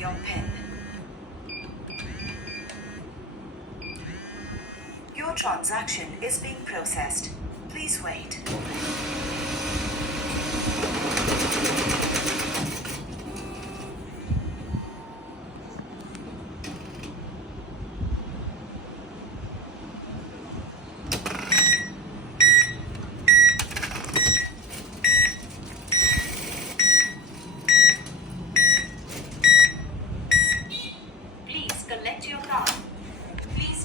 your PIN. Your transaction is being processed. Please wait.